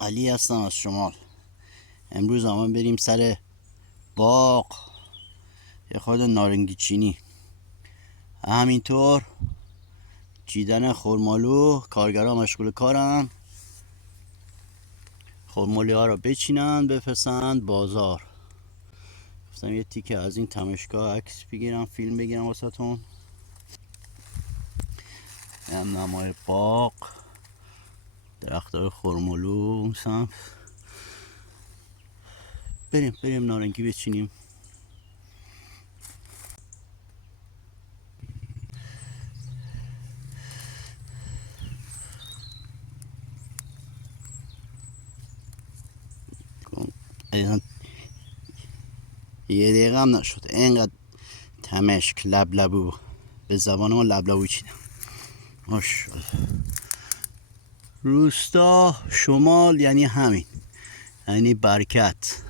علی هستم از شمال. امروز هم بریم سر باغ یه خود نارنگی چینی، همینطور چیدن خرمالو. کارگرها مشغول کارن، خرمالی ها رو بچینن بفرستن بازار. گفتم یه تیکه از این تماشگاه عکس بگیرم، فیلم بگیرم واسهتون. هم نمای باغ، درختای خرمالو اون سمت. بریم نارنگی بچینیم. یه دقیقه هم نشد اینقدر تمشک لبلبو به زبان ما لبلبو چیدم. ماشاءالله. روستا شمال یعنی همین، یعنی برکت.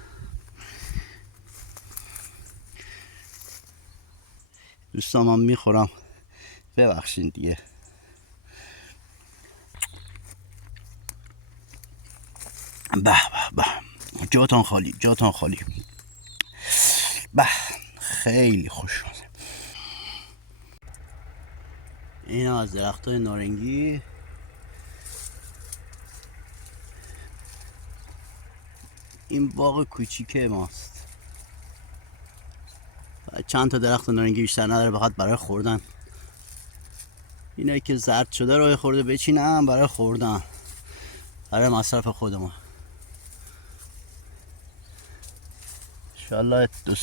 دوستان من میخورم، ببخشید دیگه. به به به، جاتان خالی، جاتان خالی. به، خیلی خوش. این از درختای نارنگی. این باغ کوچیکه ماست، چند تا درخت نارنگی بیشتر نداره، فقط برای خوردن. اینایی که زرد شده رو خورده بچینم برای خوردن، برای مصرف خودمون. انشالله دو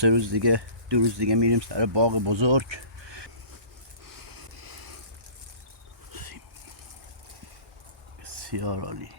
روز دیگه میریم سر باغ بزرگ. بسیار عالی.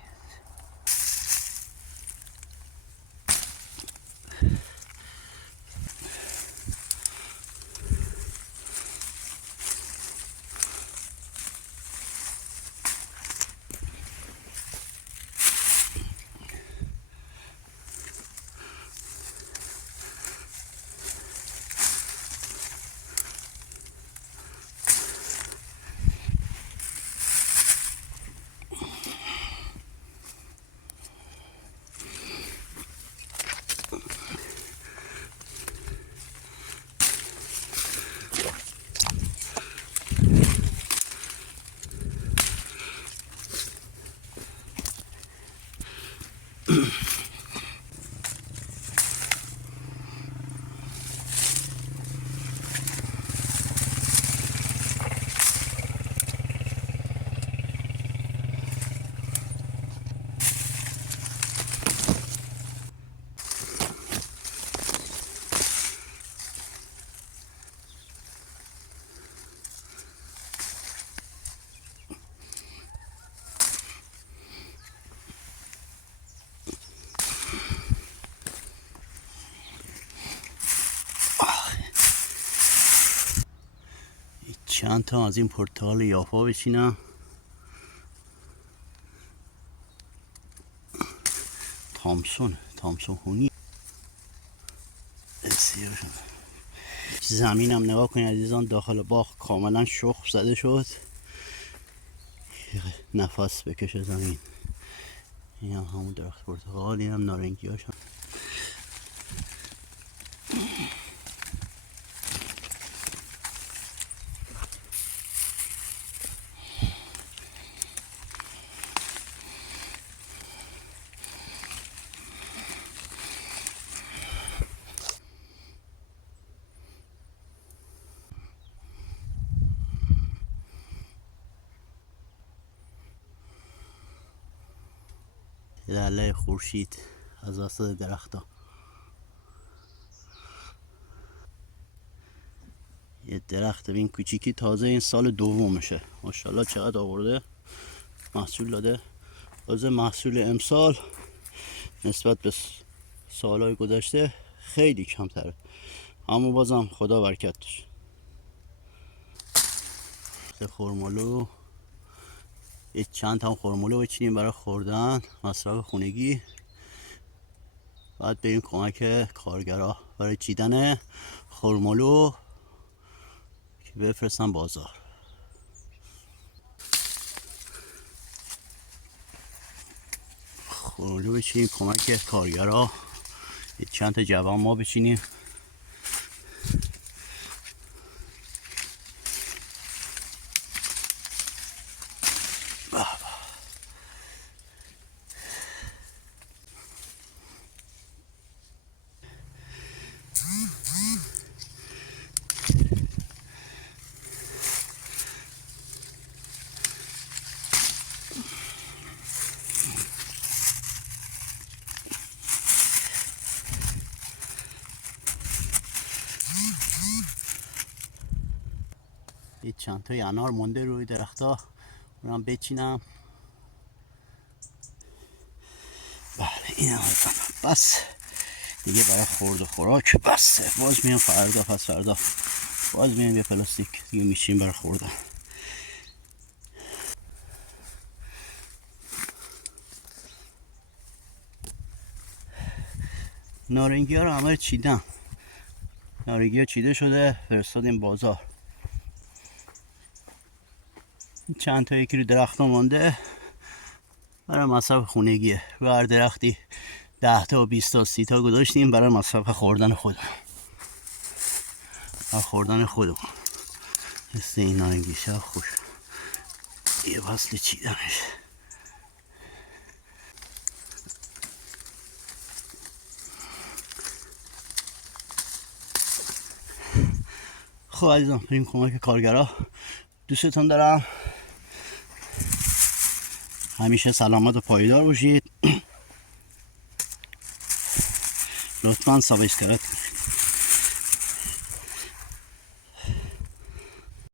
چند تا از این پرتقال یافا بچینم. تامسون هونی. بسیار شد. زمینم نگاه کنید عزیزان، داخل باغ کاملا شخم زده شد. نفس بکشه زمین. این هم همون درخت پرتقال، این هم نارنگی هاشم. لاله خورشید از وسط درخت ها. یه درخت این کوچیکی تازه این سال دومشه. ماشاءالله چقدر آورده، محصول داده. تازه محصول امسال نسبت به سالهای گذشته خیلی کمتره، اما بازم خدا برکت داشت. خرمالو، یه چند تا خرمالو بچینیم برای خوردن، مصرف خونگی. بعد بریم کمک کارگرها برای چیدن خرمالو که بفرستن بازار. اونجا بچینیم کمک کارگرها، چند تا جوان ما بچینیم. یه چند تای انار مونده روی درختها، اونم بچینم. بله این هم بس دیگه برای خورد و خوراک بسه. باز میام فردا پس فردا باز میام یه پلاستیک دیگه میشیم برای خوردن. نارنگی ها رو همه چیدم، نارنگی ها چیده شده فرستادیم بازار. چند تا یکی رو درخت مانده برای مصرف خونگیه. و هر درختی 10 تا و 20 تا 30 تا گذاشتیم برای مصرف خوردن خودمون. برای خوردن خودمون. مثل این نارنگیش ها خوش یه فصل چیدنش. خب عزیزم بریم کمک کارگرها. دوستتون دارم. همیشه سلامت و پایدار باشید. لطفاً سابسکرایب کنید.